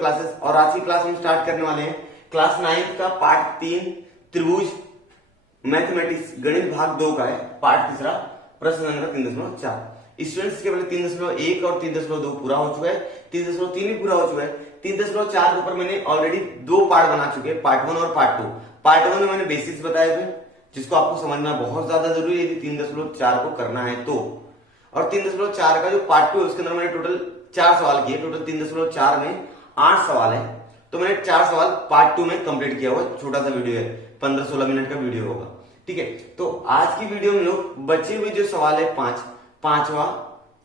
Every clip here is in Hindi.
क्लासेस। और आज की क्लास हम स्टार्ट करने वाले हैं क्लास 9 का पार्ट 3 त्रिभुज मैथमेटिक्स गणित भाग 2 का है पार्ट तीसरा प्रश्न नंबर 3.4। स्टूडेंट्स केवल 3.1 और 3.2 पूरा हो चुका है, 3.3 भी पूरा हो चुका है। 3.4 के ऊपर मैंने ऑलरेडी 2 पार्ट बना चुके हैं, पार्ट 1 और पार्ट 2। पार्ट 1 में मैंने बेसिक्स बताए थे जिसको आपको समझना बहुत ज्यादा जरूरी है यदि 3.4 को करना है तो। और 3.4 का जो पार्ट 2 है उसके अंदर मैंने टोटल 4 सवाल किए। टोटल 3.4 में 8 सवाल है, तो मैंने 4 सवाल पार्ट 2 में कंप्लीट किया हुआ। छोटा सा वीडियो है, 15-16 मिनट का वीडियो होगा, ठीक है। तो आज की वीडियो में लोग बचे हुए जो सवाल है 5वां,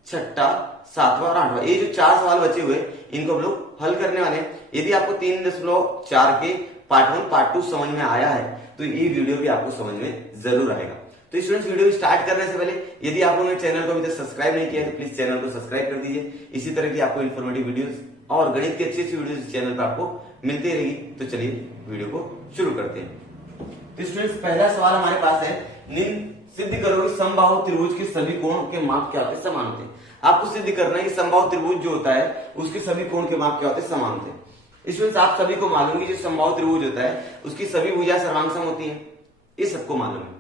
6ठा, 7वां और 8वां, ये जो 4 सवाल बचे हुए इनको हम लोग हल करने वाले हैं। यदि आपको 3.4 के पार्ट 1 पार्ट 2 समझ में आया है तो ये वीडियो भी आपको समझ में जरूर आएगा। तो स्टूडेंट्स, वीडियो स्टार्ट करने से पहले यदि आप लोगों ने चैनल को अभी तक सब्सक्राइब नहीं किया है तो प्लीज चैनल को सब्सक्राइब कर दीजिए। इसी तरह की आपको इन्फॉर्मेटिव वीडियोस और गणित की अच्छी अच्छी वीडियोस चैनल पर आपको मिलती रहेगी। तो चलिए वीडियो को शुरू करते हैं। तो स्टूडेंट्स, पहला सवाल हमारे पास है, निम्न सिद्ध करो कि समबाहु त्रिभुज के सभी कोण के माप क्या होते हैं? समान होते हैं। आपको सिद्ध करना है कि समबाहु त्रिभुज जो होता है उसके सभी कोण के माप क्या होते हैं? समान होते हैं। स्टूडेंट्स, आप सभी को मालूम है कि जो समबाहु त्रिभुज होता है उसकी सभी भुजाएं सर्वांग सम होती हैं, ये सबको मालूम है।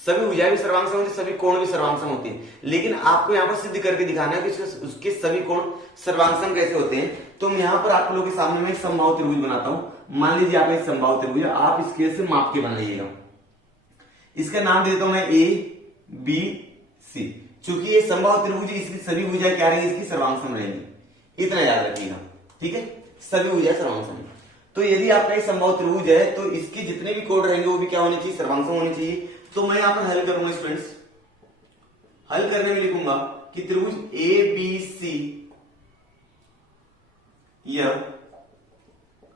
सभी भुजाएं भी सर्वांग सम होती है, सभी कोण भी सर्वांग सम होती है। लेकिन आपको यहाँ पर सिद्ध करके दिखाना है कि उसके सभी कोण सर्वांग सम कैसे होते हैं। तो मैं यहाँ पर आप लोगों के सामने में समबाहु त्रिभुज बनाता हूं। मान लीजिए आप एक समबाहु त्रिभुज, आप स्केल से माप के बनाइएगा। इसका नाम देता हूं मैं ए बी सी। चूंकि ये समबाहु त्रिभुज इसकी सभी भुजाएं क्या रहेंगी? इसकी सर्वांग सम रहेंगी, इतना याद रखिएगा, ठीक है। सभी भुजाएं सर्वांग सम। तो यदि आपका एक समबाहु त्रिभुज है तो इसके जितने भी कोण रहेंगे वो भी क्या होने चाहिए? सर्वांग सम होने चाहिए। तो मैं यहां पर हल करूंगा स्टूडेंट्स, हल करने में लिखूंगा कि त्रिभुज ए बी सी यह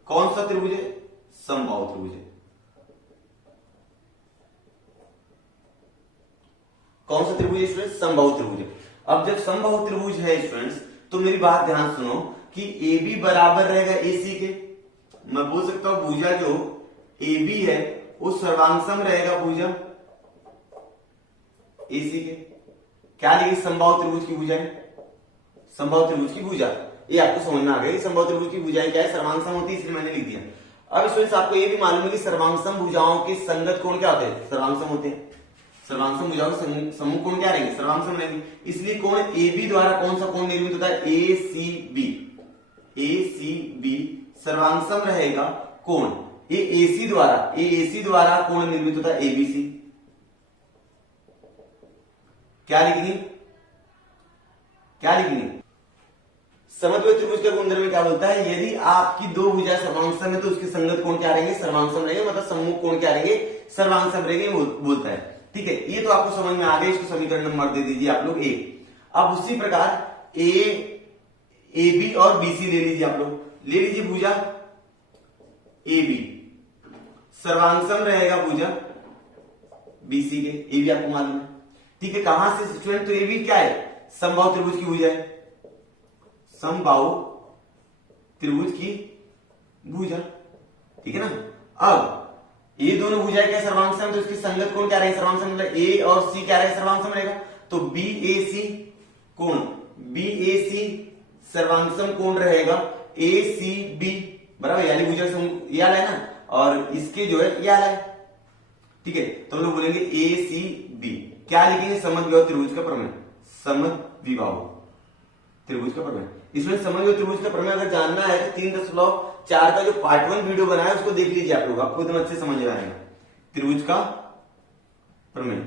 कौन सा त्रिभुज है? समबाहु त्रिभुज है। कौन सा त्रिभुज है स्टूडेंट्स? समबाहु त्रिभुज है। अब जब समबाहु त्रिभुज है स्टूडेंट्स तो मेरी बात ध्यान सुनो कि ए बी बराबर रहेगा ए सी के। मैं बोल सकता हूं भुजा जो ए बी है वो सर्वांग सम रहेगा भुजा ए सी के। क्या लिखी? समबाहु त्रिभुज की भुजाएं, समबाहु त्रिभुज की भुजा। ये आपको समझ में आ गया, समबाहु त्रिभुज की भुजाएं क्या है? सर्वांग सम होती है, इसलिए मैंने लिख दिया। अब स्टूडेंट्स, आपको ये भी मालूम है कि सर्वांग सम भुजाओं के संगत कोण क्या होते हैं? सर्वांग सम होते हैं। सर्वांग सम भुजाओं के समूह कोण क्या रहेंगे? सर्वांग सम रहेंगे। इसलिए कोण ए बी द्वारा कौन सा कोण निर्मित होता है? ए सी बी। ए सी बी सर्वांग सम रहेगा कोण ए सी द्वारा कोण निर्मित होता है एबीसी। क्या लिखनी? क्या लिखनी? समद्विबाहु त्रिभुज का गुणधर्म में क्या बोलता है? यदि आपकी दो भुजाएं सर्वांग सम है तो उसके संगत कोण क्या रहेंगे? सर्वांग सम रहेंगे, मतलब सम्मुख कोण क्या रहेंगे? सर्वांग सम रहेंगे, बोलता है, ठीक है। ये तो आपको समझ में आ गया। इसको समीकरण नंबर दे दीजिए आप लोग ए। अब उसी प्रकार ए बी और बीसी ले लीजिए आप लोग। ले लीजिए भुजा ए बी, सर्वांग सम रहेगा भुजा बीसी के। ए बी आपको मालूम है, ठीक है। कहां से स्टूडेंट? तो ए बी क्या है? समबाहु त्रिभुज की भुजा है, समबाहु त्रिभुज की भुजा, ठीक है ना। अब ये दोनों भुजाएं क्या सर्वांग सम, तो इसकी संगत कोण क्या रहेगा? सर्वांग सम। ए और सी क्या रहेगा? सर्वांग सम रहेगा। तो बी ए सी कोण, बी ए सी सर्वांग सम कोण रहेगा ए सी बी, बराबर। यानी भुजा ये आला है ना, और इसके जो है ये आला है, ठीक है। तो हम लोग बोलेंगे ए सी बी। क्या लिखेंगे? समद्विबाहु त्रिभुज का प्रमेय, समद्विबाहु त्रिभुज का प्रमेय। इसमें समद्विबाहु त्रिभुज का प्रमेय अगर जानना है तो 3.4 का जो पार्ट 1 वीडियो बनाया है उसको देख लीजिए आप लोग, आपको एकदम अच्छे समझ में आएगा त्रिभुज का प्रमेय,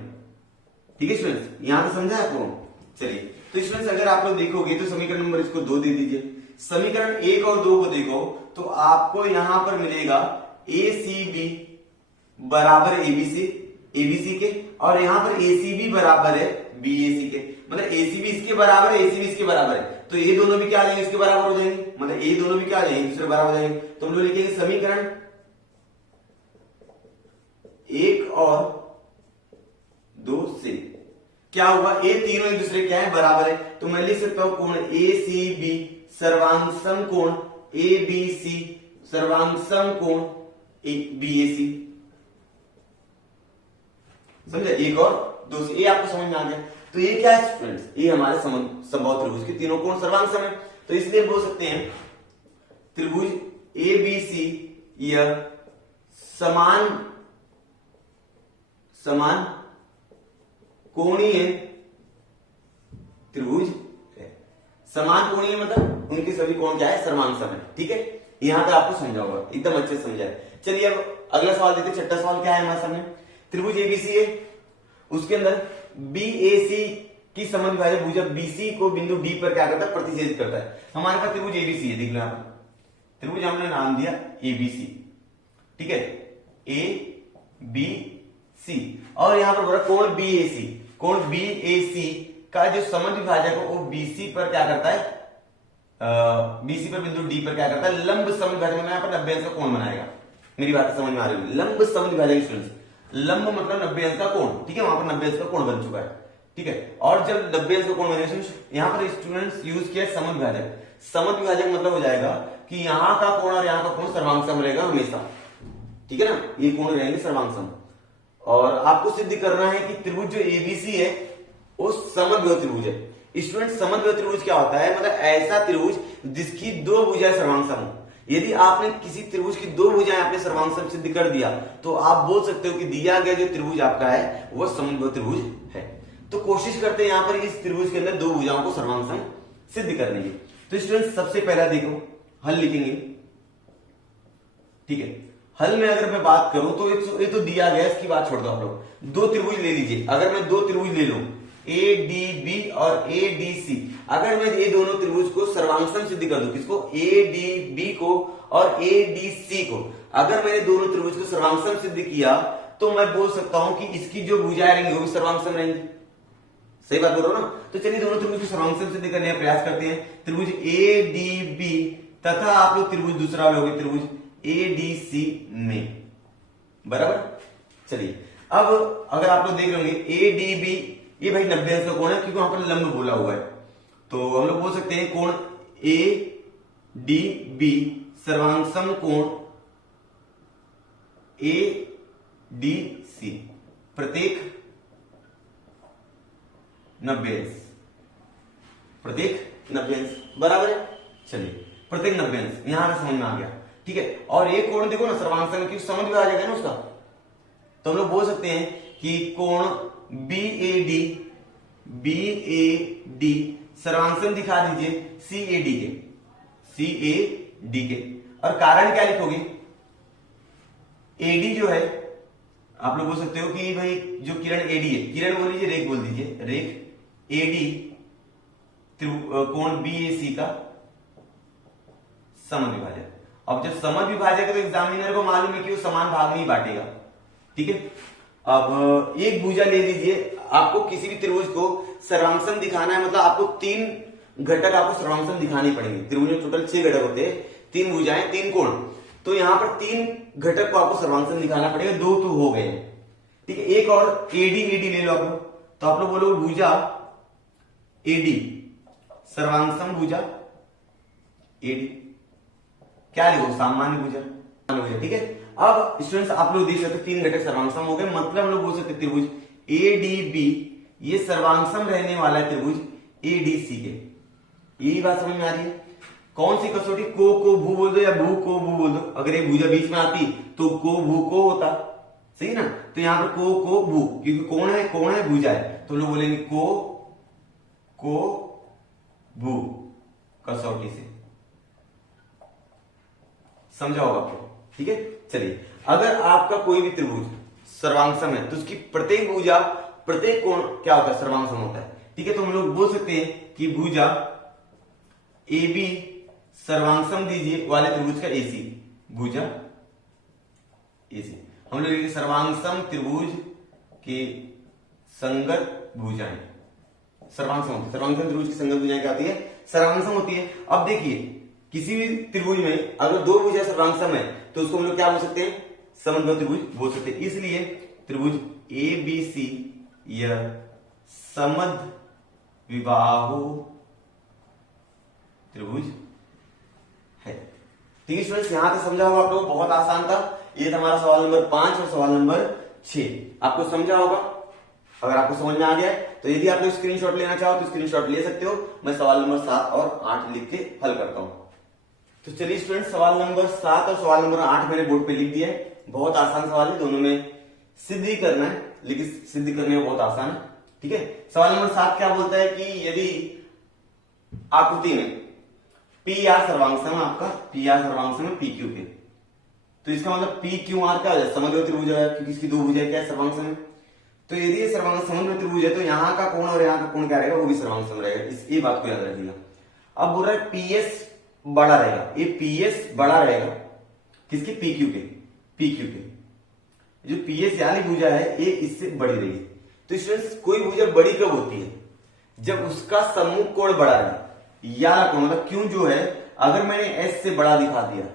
ठीक है स्टूडेंट्स। यहां तो समझा आपको? चलिए, तो स्टूडेंट्स अगर आप लोग देखोगे तो समीकरण नंबर इसको 2 दे दीजिए। समीकरण 1 और 2 को देखो तो आपको यहां पर मिलेगा ए सी बी बराबर एबीसी के, और यहां पर एसीबी बराबर है बीएसी के। मतलब एसीबी इसके बराबर है, एसीबी इसके बराबर है, तो ये दोनों भी क्या आ जाएंगे? इसके बराबर हो जाएंगे। मतलब ये दोनों भी क्या आ जाएंगे? दूसरे बराबर हो जाएंगे। तो हम लोग लिखेंगे समीकरण 1 और 2 से क्या हुआ? ये तीनों एक दूसरे क्या है? बराबर है। तो मैं लिख सकता हूं कोण ए सी बी सर्वांग सम कोण ए बी सी सर्वांग सम कोण बीएसी। समझे? 1 और 2 से। ये आपको समझ में आ गया। तो ये क्या है स्टूडेंट्स? ये हमारे समबाहु त्रिभुज के तीनों कोण सर्वांग सम है। तो इसलिए बोल सकते हैं त्रिभुज एबीसी यह समान कोणीय त्रिभुज है। समान कोणीय मतलब उनके सभी कोण क्या है, सर्वांग सम है। ठीक है, यहां तक आपको समझा होगा, एकदम अच्छे से समझा है। चलिए अब अगला सवाल देते, छठा सवाल क्या है हमारे सामने। त्रिभुज एबीसी है, उसके अंदर बीएसी की समद्विभाजक भुजा बीसी को बिंदु डी पर क्या करता है, प्रतिच्छेदित करता है। हमारे पास त्रिभुज एबीसी है, देख लो यहां पर त्रिभुज हमने नाम दिया एबीसी। ठीक है, ए बी सी, और यहां पर बोला कोण बीएसी। कोण बीएसी का जो समद्विभाजक है वो बीसी पर क्या करता है, बीसी पर बिंदु डी पर क्या करता है, लंब समद्विभाजक में यहाँ पर 90 अंश का कोण बनाएगा। मेरी बात समझ में आ रही है। लंब समद्विभाजक स्टूडेंट्स, लंब मतलब 90 अंश का कोण। ठीक है, वहां पर 90 अंश का कोण बन चुका है। ठीक है, और जब 90 अंश का कोण बने, यहां पर स्टूडेंट्स यूज किया समद्विभाजक। समद्विभाजक मतलब हो जाएगा कि यहां का कोण और यहां का कोण सर्वांग सम रहेगा हमेशा। ठीक है ना, ये कोण रहेंगे सर्वांग सम। और आपको सिद्ध करना है कि त्रिभुज जो एबीसी है वो समद्विबाहु त्रिभुज है। स्टूडेंट, समद्विबाहु त्रिभुज क्या होता है, मतलब ऐसा त्रिभुज जिसकी दो भुजाएं सर्वांग सम हो। यदि आपने किसी त्रिभुज की दो भुजाएं अपने सर्वांग सम सिद्ध कर दिया तो आप बोल सकते हो कि दिया गया जो त्रिभुज आपका है वह समद्विबाहु त्रिभुज है। तो कोशिश करते हैं यहां पर इस त्रिभुज के अंदर दो भुजाओं को सर्वांग सम सिद्ध करने की। तो स्टूडेंट सबसे पहला देखो, हल लिखेंगे। ठीक है, हल में अगर मैं बात करूं तो ये तो दिया गया, इसकी बात छोड़ दो आप लोग। दो त्रिभुज ले लीजिए, अगर मैं दो त्रिभुज ले लूं ए डी बी और ए डी सी, अगर मैं ये दोनों त्रिभुज को सर्वांग सम सिद्ध कर दूं, किसको, ए डी बी को और ए डी सी को, अगर मैंने दोनों त्रिभुज को सर्वांग सम सिद्ध किया तो मैं बोल सकता हूं कि इसकी जो भुजाएं रहेंगी वो भी सर्वांग सम रहेंगी। सही बात बोल रहा हूं ना। तो चलिए दोनों त्रिभुज को सर्वांग सम सिद्ध करने का प्रयास करते हैं। त्रिभुज ए डी बी तथा आप लोग त्रिभुज दूसरा लोगे त्रिभुज एडीसी में, बराबर। चलिए अब अगर आप लोग देख लोगे एडीबी, ये भाई 90 अंश का कोण है क्योंकि वहां पर लंब बोला हुआ है, तो हम लोग बोल सकते हैं कोण ए डी बी सर्वांग सम कोण ए डी सी प्रत्येक 90 अंश, प्रत्येक 90 अंश, बराबर है। चलिए प्रत्येक 90 अंश, यहां से समझ में आ गया। ठीक है, और एक कोण देखो ना सर्वांग सम की समझ में आ जाएगा ना उसका, तो हम लोग बोल सकते हैं कि कोण बी ए डी सर्वांग सम दिखा दीजिए सी ए डी के, और कारण क्या लिखोगे, एडी जो है आप लोग बोल सकते हो कि भाई जो किरण एडी है, किरण बोल लीजिए, रेख बोल दीजिए, रेख एडी कोण बीएसी का समद्विभाजक। अब जब समद्विभाजक है तो एग्जामिनर को मालूम है कि वो समान भाग में ही बांटेगा। ठीक है, अब एक भुजा ले लीजिए, आपको किसी भी त्रिभुज को सर्वांग सम दिखाना है, मतलब आपको तीन घटक आपको सर्वांग सम दिखाने पड़ेंगे। त्रिभुज में टोटल 6 घटक होते हैं, 3 भुजाएं 3 कोण, तो यहां पर 3 घटक को आपको सर्वांग सम दिखाना पड़ेगा, 2 तो हो गए। ठीक है, एक और एडी ले लो आप लोग, तो आप लोग बोलो भुजा एडी सर्वांग सम भुजा एडी, क्या लिखो, सामान्य भुजा। ठीक है, अब स्टूडेंट्स आप लोग देख सकते 3 घटक सर्वांग सम हो गए, मतलब हम लोग बोल सकते त्रिभुज एडीबी ये सर्वांग सम रहने वाला है त्रिभुज एडीसी के। यही बात समझ में आ रही है। कौन सी कसौटी, को भू बोल दो या भू को भू बोल दो, अगर एक भुजा बीच में आती तो को भू को होता, सही ना। तो यहां पर को भू, क्योंकि कोण है भुजा है, तो हम लोग बोलेंगे को भू कसौटी से, समझा होगा आपको। ठीक है, चलिए अगर आपका कोई भी त्रिभुज सर्वांग सम है तो उसकी प्रत्येक भुजा प्रत्येक कोण क्या होता है, सर्वांग सम होता है। ठीक है, तो हम लोग बोल सकते हैं कि भुजा ए बी सर्वांग सम दीजिए वाले त्रिभुज का एसी, भुजा एसी, हम लोग सर्वांग सम त्रिभुज के संगत भुजाएं सर्वांग सम होती है। सर्वांग सम त्रिभुज की संगत भुजाएं क्या होती है, सर्वांग सम होती है। अब देखिए किसी भी त्रिभुज में अगर दो भुजा सर्वांग सम है तो उसको हम लोग क्या बोल सकते हैं, समद्विबाहु त्रिभुज बोल सकते हैं। इसलिए त्रिभुज ए बी सी यह समद्विबाहु त्रिभुज है। ठीक है स्टूडेंट्स, यहां तक समझा होगा आप लोग, बहुत आसान था। ये था हमारा सवाल नंबर 5 और सवाल नंबर 6 आपको समझा होगा। अगर आपको समझ में आ गया तो यदि आप लोग स्क्रीनशॉट लेना चाहो तो स्क्रीनशॉट ले सकते हो। मैं सवाल नंबर 7 और 8 लिख के हल करता हूं। तो चलिए स्टूडेंट, सवाल नंबर 7 और सवाल नंबर 8 मैंने बोर्ड पे लिख दिया है। बहुत आसान सवाल है, दोनों में सिद्ध ही करना है, लेकिन सिद्ध करने में बहुत आसान है। ठीक है, सवाल नंबर 7 क्या बोलता है कि यदि आकृति में पी आर सर्वांग सम आपका पी आर सर्वांग सम पी क्यू के, तो इसका मतलब पी क्यू आर क्या हो जाए, समद्विबाहु त्रिभुज है, क्योंकि इसकी दो भुजाएं क्या है, सर्वांग सम है। तो यदि ये सर्वांग समद्विबाहु त्रिभुज है तो यहाँ का कोण और यहाँ का कोण क्या रहेगा, वो भी सर्वांग सम रहेगा। इस ये बात को याद रखिएगा। अब बोल रहा है पीएस बड़ा रहेगा, ये पीएस बड़ा रहेगा किसके, पी क्यू के, पी क्यू के। जो पीएस यानी भुजा है ये इससे बड़ी रहेगी। तो स्टूडेंट्स, कोई भुजा बड़ी कब होती है, जब उसका सम्मुख कोण बड़ा है। या कोण मतलब क्यों जो है, अगर मैंने एस से बड़ा दिखा दिया,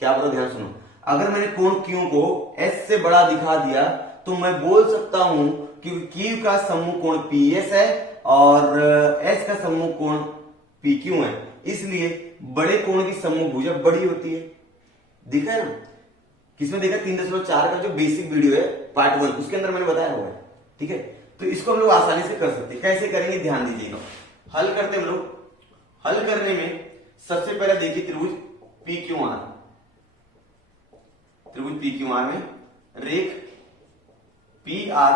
क्या आप ध्यान सुनो, अगर मैंने कोण क्यू को एस से बड़ा दिखा दिया तो मैं बोल सकता हूं कि क्यू का सम्मुख कोण पी एस है और एस का सम्मुख कोण पी क्यू है, इसलिए बड़े कोण की सम्मुख भुजा बड़ी होती है। देखा है ना, किसमें देखा, 3.4 का जो बेसिक वीडियो है पार्ट 1, उसके अंदर मैंने बताया हुआ है। ठीक है, तो इसको हम लोग आसानी से कर सकते हैं। कैसे करेंगे, ध्यान दीजिएगा। हल करते हम लोग। हल करने में सबसे पहले देखिए त्रिभुज पी क्यू आर, त्रिभुज पी क्यू आर में रेख पी आर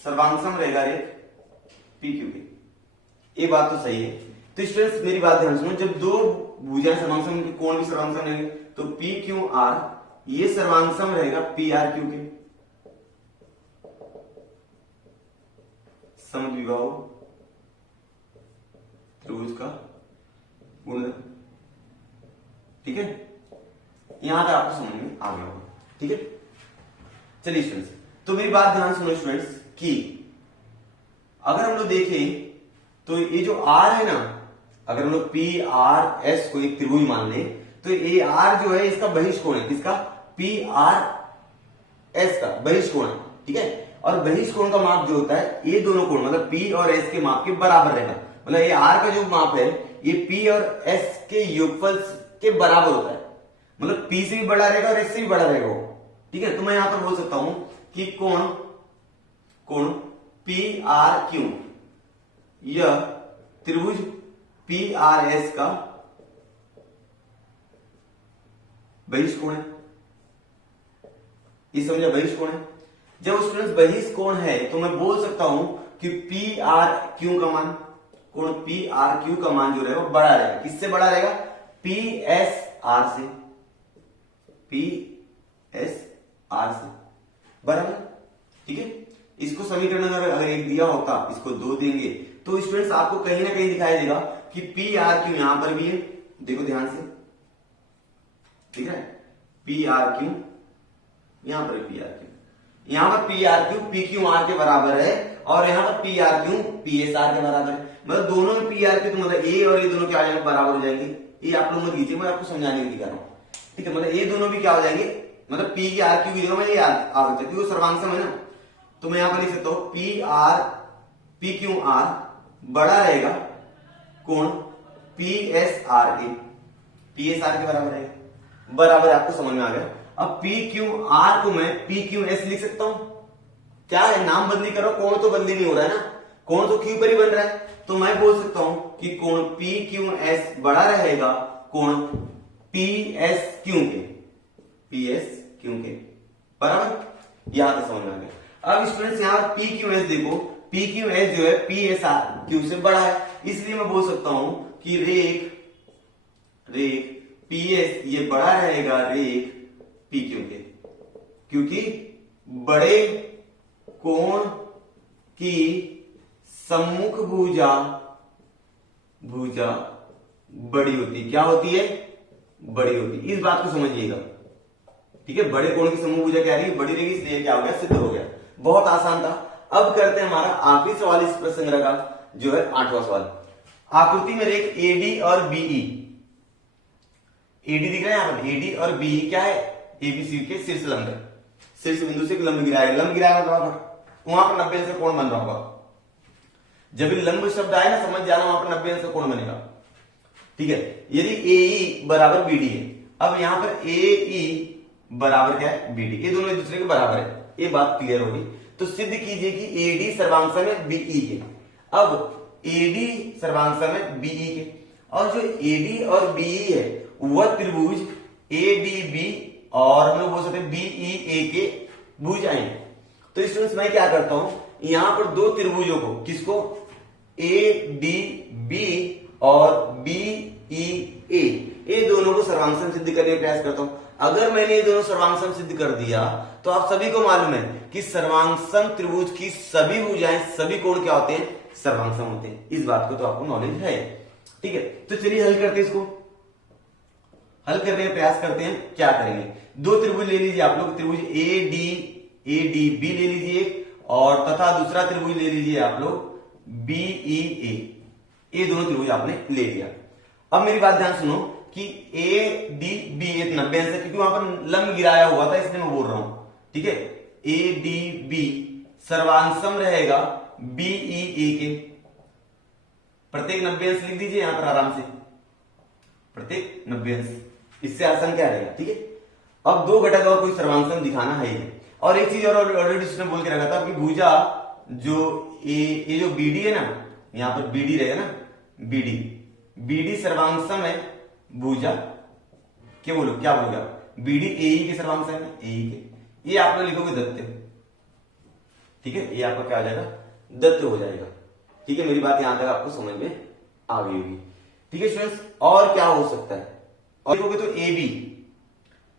सर्वांगसम रहेगा रेख पी क्यू के। ये बात तो सही है। तो स्टूडेंट्स मेरी बात ध्यान सुनो, जब दो भुजाएं सर्वांगसम, उनके कोण भी सर्वांगसम रहेंगे, तो पी क्यू आर ये सर्वांगसम रहेगा पी आर क्यू के, समद्विबाहु त्रिभुज का गुण। ठीक है, यहां तक आपको समझ में आ गया होगा। ठीक है, चलिए स्टूडेंट्स, तो मेरी बात ध्यान सुनो स्टूडेंट्स कि अगर हम लोग देखें तो ये जो आर है ना, अगर हम लोग पी आर एस को एक त्रिभुज मान ले, तो ये आर जो है इसका बहिष्कोण है, किसका, पी आर एस का बहिष्कोण है। ठीक है, और बहिष्कोण का माप जो होता है, ये दोनों कोण मतलब पी और एस के माप के बराबर रहेगा। मतलब ये आर का जो माप है ये पी और एस के योगफल के बराबर होता है, मतलब पी से भी बड़ा रहेगा और एस से भी बड़ा रहेगा वो। ठीक है, तो मैं यहां पर बोल सकता हूं कि कोण पी आर क्यू, यह त्रिभुज पी आर एस का बहिष्कोण है। ये समझा, बहिष्कोण है। जब स्टूडेंट्स बहिष्कोण है तो मैं बोल सकता हूं कि पी आर क्यू का मान, कोण पी आर क्यू का मान जो रहेगा वो बड़ा रहेगा। किससे बड़ा रहेगा, पी एस आर से, पी एस आर से बराबर। ठीक है, इसको समीकरण अगर एक दिया होता, इसको 2 देंगे, तो स्टूडेंट्स आपको कहीं ना कहीं दिखाई देगा कि पी आर क्यू यहां पर भी है, देखो ध्यान से, ठीक है, पी आर क्यू यहां पर पी आर क्यू, यहां पर P R Q P Q R के बराबर है और यहां पर P R Q P S R के बराबर है। मतलब दोनों में पी आर क्यू तो मतलब ए और ये दोनों क्या हो जाएंगे, बराबर हो जाएंगे। ये आप लोग मत लीजिए, मैं आपको समझाने की दिखा रहा हूं। ठीक है, मतलब ये दोनों भी क्या हो जाएंगे, मतलब पी की आर क्यू की जगह में ये आ सकता है क्योंकि वो सर्वांगसम है ना। तो मैं यहां पर लिख सकता हूं पी क्यू आर बड़ा रहेगा कोण P S R A, P S R के बराबर है, बराबर आपको समझ में आ गया। अब पी क्यू आर को मैं पी क्यू एस लिख सकता हूं, क्या है, नाम बदली करो, कोण तो बदली नहीं हो रहा है ना, कोण तो क्यू पर ही बन रहा है। तो मैं बोल सकता हूं कि कोण पी क्यू एस बड़ा रहेगा कोण पी एस क्यू के, पी एस क्यू के बराबर। यहां तक समझ में आ गया। अब स्टूडेंट्स यहां पी क्यू एस देखो, पी क्यू एस जो है पी एस आर क्यू से बड़ा है, इसलिए मैं बोल सकता हूं कि रेख पी एस ये बड़ा रहेगा रेख पी क्यू के, क्योंकि बड़े कोण की सम्मुख भुजा बड़ी होती है। क्या होती है, बड़ी होती है। इस बात को समझिएगा। ठीक है, बड़े कोण की सम्मुख भुजा क्या रहेगी, बड़ी रहेगी, इसलिए क्या हो गया, सिद्ध हो गया। बहुत आसान था। अब करते हैं हमारा आखिरी सवाल इस प्रश्न का, जो है 8वां सवाल। आकृति में रेख एडी और बीई, एडी दिख रहा है यहां पर, एडी और बीई क्या है, एबीसी के शीर्ष लंब है, शीर्ष बिंदु से लंब गिराएगा, लंब गिराएगा बराबर, वहां पर 90 अंश का कोण बन रहा होगा। जब भी लंब शब्द आए ना, समझ जाना वहां पर 90 अंश का कोण बनेगा। ठीक है, यदि एई बराबर बीडी है, अब यहां पर एई बराबर क्या है, बीडी, ये दोनों एक दूसरे के बराबर है, ये बात क्लियर होगी। तो सिद्ध कीजिए कि एडी सर्वांगसम है बीई के। अब एडी सर्वांगसम है बीई के, और जो एडी और बीई है वह त्रिभुज ADB और हम लोग बोल सकते हैं BEA के भुजाएं हैं। तो स्टूडेंट्स मैं क्या करता हूं, यहां पर दो त्रिभुजों को, किसको, ADB और BEA, ये दोनों को सर्वांग सिद्ध करने का प्रयास करता हूं। अगर मैंने ये दोनों सर्वांग सिद्ध कर दिया तो आप सभी को मालूम है कि सर्वांग त्रिभुज की सभी भुजाएं, सभी कोण क्या होते हैं, सर्वांग होते हैं। इस बात को तो आपको नॉलेज है, ठीक है। तो चलिए हल करते हैं, इसको हल करने का प्रयास करते हैं। क्या करेंगे, दो त्रिभुज ले लीजिए आप लोग, त्रिभुज ADB ले लीजिए और तथा दूसरा त्रिभुज ले लीजिए आप लोग BEA। ये दोनों त्रिभुज आपने ले लिया। अब मेरी बात ध्यान सुनो कि ADB 90 अंश है, क्योंकि वहां पर लंब गिराया हुआ था इसलिए मैं बोल रहा हूं, ठीक है। ADB सर्वांशम रहेगा BEA के, प्रत्येक 90 अंश लिख दीजिए यहां पर आराम से, प्रत्येक 90 अंश, इससे आसान क्या रहेगा, ठीक है। अब दो घटक और कोई सर्वांशम दिखाना है ही। और एक चीज और ऑलरेडी उसने बोल के रखा था कि भुजा जो ये जो BD है ना, यहां पर BD रहेगा ना, BD सर्वांशम है भुजा क्या बोलो, क्या बोलोगे आप, BD AE के सर्वांशम है, AE के, ये आप लोग लिखोगे दत्त, ठीक है। ये आपका क्या हो जाएगा, दत्त हो जाएगा, ठीक है। मेरी बात यहां तक आपको समझ में आ गई होगी, ठीक है स्टूडेंट्स। और क्या हो सकता है, और देखोगे तो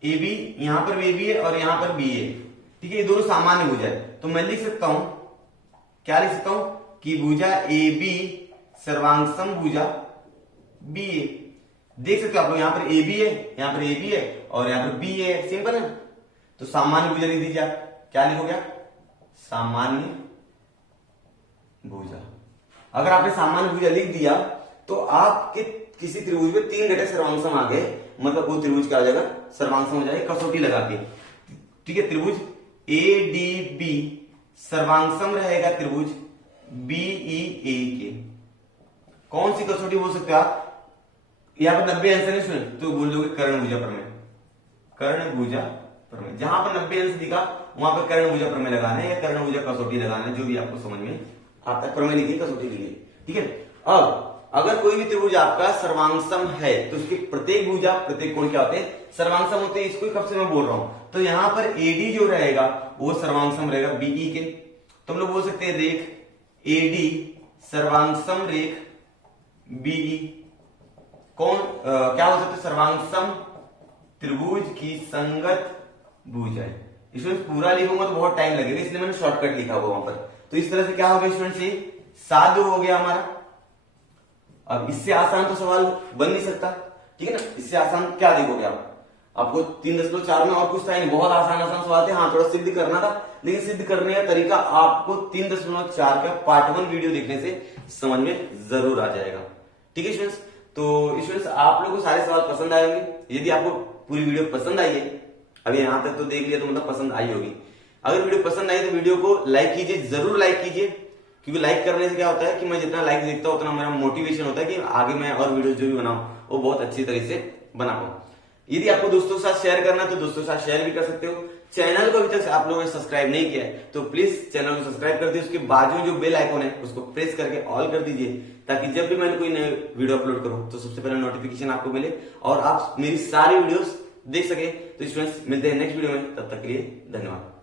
AB यहां पर AB है और यहां पर BA, ठीक है। ये दोनों सामान्य भुजा है, तो मैं लिख सकता हूं, क्या लिख सकता हूं कि भुजा AB सर्वांशम भुजा BA। देख सकते हो आप लोग, यहां पर AB है, यहां पर AB है और यहां पर BA है, सिंपल है। तो सामान्य भुजा लिख दीजिए आप, क्या लिखोगे आप, सामान्य भुजा। अगर आपने सामान्य भुजा लिख दिया तो आपके किसी त्रिभुज में तीन घटक सर्वांशम आ गए, मतलब वो त्रिभुज क्या हो जाएगा, सर्वांशम हो जाएगा कसौटी लगा के, ठीक है। त्रिभुज ADB सर्वांशम रहेगा त्रिभुज BEA के। कौन सी कसौटी बोल सकते हो आप, यहां पर 90 अंश नहीं सुने तो बोल दोगे कर्ण भुजा प्रमेय, कर्ण भुजा प्रमेय। जहां पर 90 अंश दिखा वहां पर कर्ण भुजा प्रमेय लगाना है या कर्ण भुजा कसौटी लगाना है, जो भी आपको समझ में आता है। प्रमेय लिखिए, कसौटी लिखिए, ठीक है। अब अगर कोई भी त्रिभुज आपका सर्वांशम है तो उसके प्रत्येक भुजा, प्रत्येक कोण क्या होते हैं, सर्वांशम होते हैं। इसको कब से मैं बोल रहा हूं, तो यहां पर AD जो रहेगा वो सर्वांशम रहेगा BE के। तो हम लोग बोल सकते हैं रेख AD सर्वांशम रेख BE। कौन क्या हो सकता है, सर्वांशम त्रिभुज की संगत भुजा है। इसमें पूरा लिखूंगा तो बहुत टाइम लगेगा, इसलिए मैंने शॉर्टकट लिखा हुआ वहां पर। तो इस तरह से क्या होगा स्टूडेंट्स, ये साध्य हो गया हमारा। अब इससे आसान तो सवाल बन नहीं सकता, ठीक है ना। इससे आसान क्या देखोगे आप, आपको 3.4 में और कुछ था नहीं, बहुत आसान सवाल थे। हाँ थोड़ा सिद्ध करना था, लेकिन सिद्ध करने का तरीका आपको 3.4 का पार्ट 1 वीडियो देखने से समझ में जरूर आ जाएगा, ठीक है स्टूडेंट्स। तो स्टूडेंट्स आप लोगों को सारे सवाल पसंद आएंगे। यदि आपको पूरी वीडियो पसंद आई है, अभी यहां तक तो देख लिया तो मतलब पसंद आई होगी। अगर वीडियो पसंद आई तो वीडियो को लाइक कीजिए, जरूर लाइक कीजिए, क्योंकि लाइक करने से क्या होता है कि मैं जितना लाइक देखता हूं उतना मेरा मोटिवेशन होता है कि आगे मैं और वीडियो जो भी बनाऊं वो बहुत अच्छी तरह से बना पाऊं। यदि आपको दोस्तों के साथ शेयर करना है तो दोस्तों के साथ शेयर भी कर सकते हो। चैनल को अभी तक आप लोगों ने सब्सक्राइब नहीं किया है तो प्लीज चैनल को सब्सक्राइब कर दीजिए, उसके बाजू जो बेल आइकन है उसको प्रेस करके ऑल कर दीजिए, ताकि जब भी मैंने कोई नई वीडियो अपलोड करूं तो सबसे पहले नोटिफिकेशन आपको मिले और आप मेरी सारी वीडियोस देख सके। तो स्टूडेंट्स मिलते हैं नेक्स्ट वीडियो में, तब तक के लिए धन्यवाद।